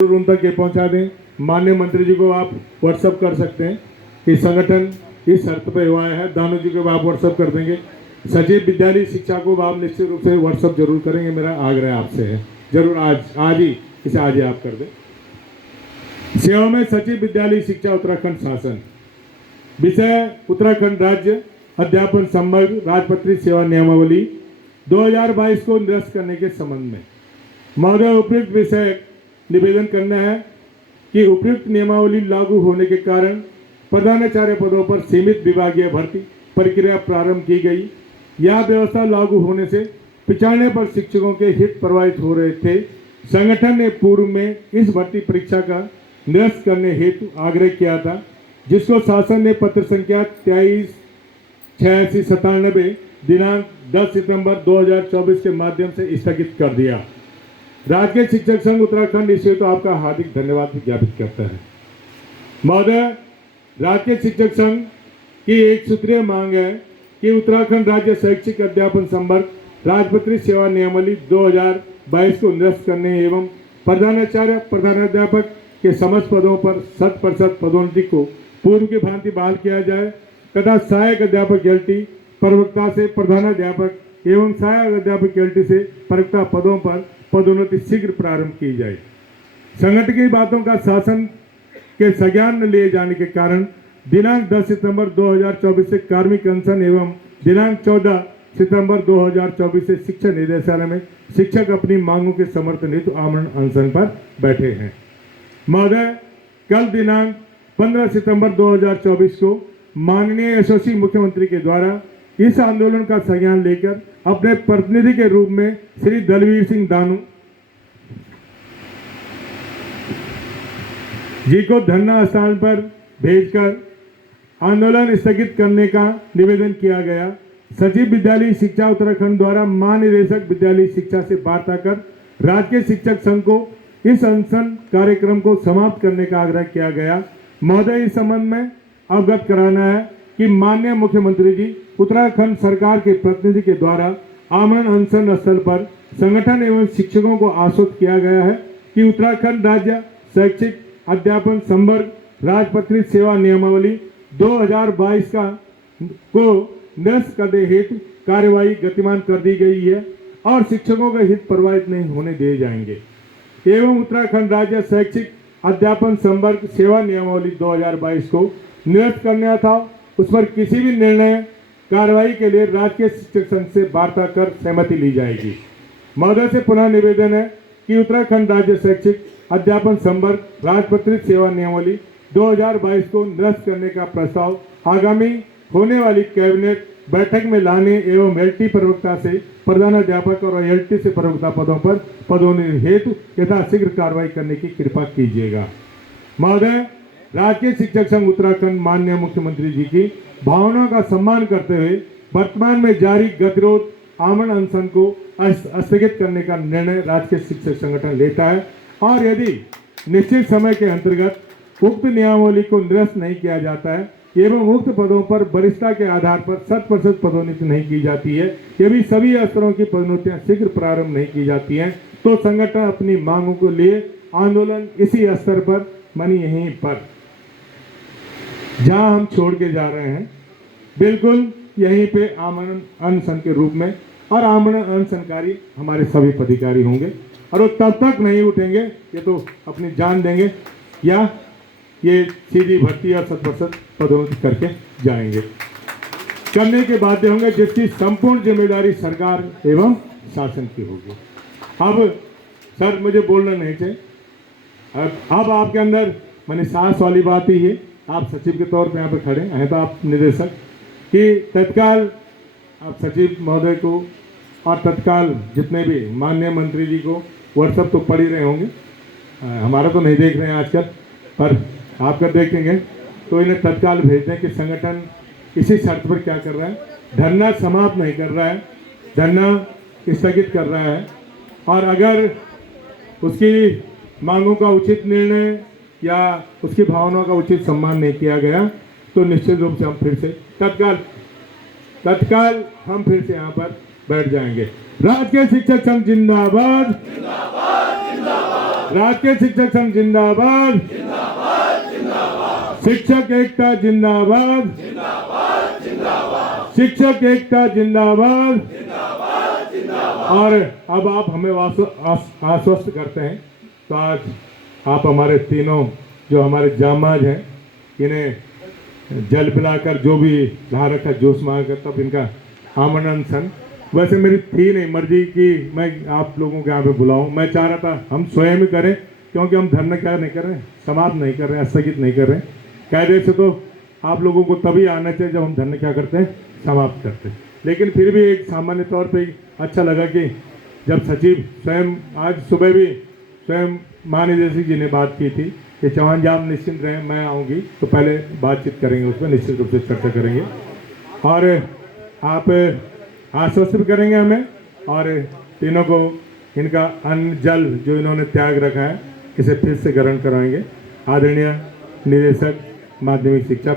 Room तक ये पहुंचा दें। माननीय मंत्री जी को आप व्हाट्सअप कर सकते हैं कि संगठन इस शर्त पे हुआ है। दानू जी को आप व्हाट्सअप कर देंगे। सचिव विद्यालय शिक्षा को आप निश्चित रूप से व्हाट्सअप जरूर करेंगे। मेरा आग्रह आपसे है, जरूर आज ही इसे आज ही आप कर दें। सेवा में सचिव विद्यालय शिक्षा उत्तराखंड शासन, विषय उत्तराखंड राज्य अध्यापन संवर्ग राजपत्रित सेवा नियमावली 2022 को निरस्त करने के संबंध में महोदय उपयुक्त विषय निवेदन करना है कि उपयुक्त नियमावली लागू होने के कारण प्रधानाचार्य पदों पर सीमित विभागीय भर्ती प्रक्रिया प्रारंभ की गई। यह व्यवस्था लागू होने से पिछाड़ने पर शिक्षकों के हित प्रभावित हो रहे थे। संगठन ने पूर्व में इस भर्ती परीक्षा का निरस्त करने हेतु आग्रह किया था, जिसको शासन ने पत्र संख्या 23/8697 दिनांक 10 सितंबर 2024 के माध्यम से स्थगित कर दिया। राज्य शिक्षक संघ उत्तराखंड इस हेतु आपका हार्दिक धन्यवाद ज्ञापित करता है। महोदय, राज्य शिक्षक संघ की एक सूत्रीय मांग है कि उत्तराखंड राज्य शैक्षिक अध्यापन संवर्ग राजपत्रित सेवा नियमावली 2022 को निरस्त करने एवं प्रधानाचार्य प्रधानाध्यापक के समस्त पदों पर 100% पदोन्नति को पूर्व की भांति बहाल किया जाए तथा सहायक अध्यापक एलटी प्रवक्ता से प्रधानाध्यापक एवं सहायक अध्यापक एलटी से प्रवक्ता पदों पर पदोन्नति शीघ्र प्रारंभ की जाए। संगठन की बातों का शासन के संज्ञान न लिए जाने के कारण दिनांक 10 सितंबर 2024 से कार्मिक अनशन एवं दिनांक 14 सितंबर 2024 से शिक्षा निदेशालय में शिक्षक अपनी मांगों के समर्थन हेतु आमरण अनशन पर बैठे हैं। महोदय, कल दिनांक 15 सितंबर 2024 को माननीय यशस्वी मुख्यमंत्री के द्वारा इस आंदोलन का संज्ञान लेकर अपने प्रतिनिधि के रूप में श्री दलवीर सिंह दानू जी को धरना स्थान पर भेजकर आंदोलन स्थगित करने का निवेदन किया गया। सचिव विद्यालय शिक्षा उत्तराखंड द्वारा महानिदेशक विद्यालय शिक्षा से वार्ता कर राज्य शिक्षक संघ को इस अनशन कार्यक्रम को समाप्त करने का आग्रह किया गया। महोदय, इस संबंध में अवगत कराना है कि माननीय मुख्यमंत्री जी उत्तराखंड सरकार के प्रतिनिधि के द्वारा आमरण अनशन स्थल पर संगठन एवं शिक्षकों को आश्वस्त किया गया है कि उत्तराखंड राज्य शैक्षिक अध्यापन संवर्ग राजपत्रित सेवा नियमावली 2022 को निरस्त करने हेतु कार्यवाही गतिमान कर दी गई है और शिक्षकों के हित प्रभावित नहीं होने दिए जाएंगे एवं उत्तराखंड राज्य शैक्षिक अध्यापन संवर्ग सेवा नियमावली 2022 को निरस्त करना था, उस पर किसी भी निर्णय कार्रवाई के लिए राज्य शिक्षक संघ से वार्ता कर सहमति ली जाएगी। महोदय से पुनः निवेदन है कि उत्तराखंड राज्य शैक्षिक अध्यापन संवर्ग राजपत्रित सेवा नियमावली 2022 को निरस्त करने का प्रस्ताव आगामी होने वाली कैबिनेट बैठक में लाने एवं एलटी प्रवक्ता से प्रधानाध्यापक और एलटी से प्रवक्ता पदों पर पदोन्नति हेतु यथाशीघ्र कार्रवाई करने की कृपा कीजिएगा। महोदय, राज्य शिक्षक संघ उत्तराखंड माननीय मुख्यमंत्री जी की भावनाओं का सम्मान करते हुए वर्तमान में जारी गतिरोध आमरण अनशन को स्थगित करने का निर्णय राज्य शिक्षक संगठन लेता है और यदि निश्चित समय के अंतर्गत उक्त नियमावली को निरस्त नहीं किया जाता है एवं उक्त पदों पर वरिष्ठता के आधार पर 100% पदोन्नति नहीं की जाती है, यदि सभी स्तरों की पदोन्नतियां शीघ्र प्रारंभ नहीं की जाती हैं तो संगठन अपनी मांगों को लिए आंदोलन इसी स्तर पर मानी यहीं पर जहां हम छोड़ के जा रहे हैं बिल्कुल यहीं पे आमरण अनशन के रूप में, और आमरण अनशनकारी हमारे सभी पदाधिकारी होंगे और वो तब तक नहीं उठेंगे ये तो अपनी जान देंगे या ये सीधी भर्ती और 100% पदोन्नति करके जाएंगे, करने के बाध्य होंगे, जिसकी संपूर्ण जिम्मेदारी सरकार एवं शासन की होगी। अब सर मुझे बोलना नहीं चाहिए, अब आपके अंदर मैंने साहस वाली बात ही है, आप सचिव के तौर पे यहाँ पे खड़े हैं तो आप निदेशक कि तत्काल आप सचिव महोदय को और तत्काल जितने भी माननीय मंत्री जी को व्हाट्सएप तो पढ़ ही रहे होंगे, हमारा तो नहीं देख रहे हैं आजकल पर आपका देखेंगे तो इन्हें तत्काल भेज दें कि संगठन इसी शर्त पर क्या कर रहा है, धरना समाप्त नहीं कर रहा है, धरना स्थगित कर रहा है और अगर उसकी मांगों का उचित निर्णय या उसकी भावनाओं का उचित सम्मान नहीं किया गया तो निश्चित रूप से हम फिर से तत्काल हम फिर से यहाँ पर बैठ जाएंगे। राज्य शिक्षक संघ जिंदाबाद, जिंदाबाद, जिंदाबाद। राष्ट्रीय शिक्षक संघ जिंदाबाद, शिक्षक एकता जिंदाबाद, शिक्षक एकता जिंदाबाद। और अब आप हमें आश्वस्त करते हैं तो आज आप हमारे तीनों जो हमारे जामाज हैं इन्हें जल पिलाकर जो भी ला रखा जोश मांगकर तब इनका आमंत्रण सन। वैसे मेरी थी नहीं मर्जी कि मैं आप लोगों के यहाँ पे बुलाऊं, मैं चाह रहा था हम स्वयं ही करें, क्योंकि हम धरना क्या नहीं कर रहे हैं, समाप्त नहीं कर रहे हैं, स्थगित नहीं कर रहे हैं। कायदे से तो आप लोगों को तभी आना चाहिए जब हम धरना क्या करते हैं, समाप्त करते हैं। लेकिन फिर भी एक सामान्य तौर पे अच्छा लगा कि जब सचिव स्वयं आज सुबह भी स्वयं महानिदेशक जी ने बात की थी कि चौहान जी आप निश्चिंत रहें, मैं आऊँगी तो पहले बातचीत करेंगे, उसमें निश्चित रूप से चर्चा करेंगे और आप आश्वस्त भी करेंगे हमें और तीनों को इनका अन्न जल जो इन्होंने त्याग रखा है इसे फिर से ग्रहण कराएंगे। आदरणीय निदेशक माध्यमिक शिक्षा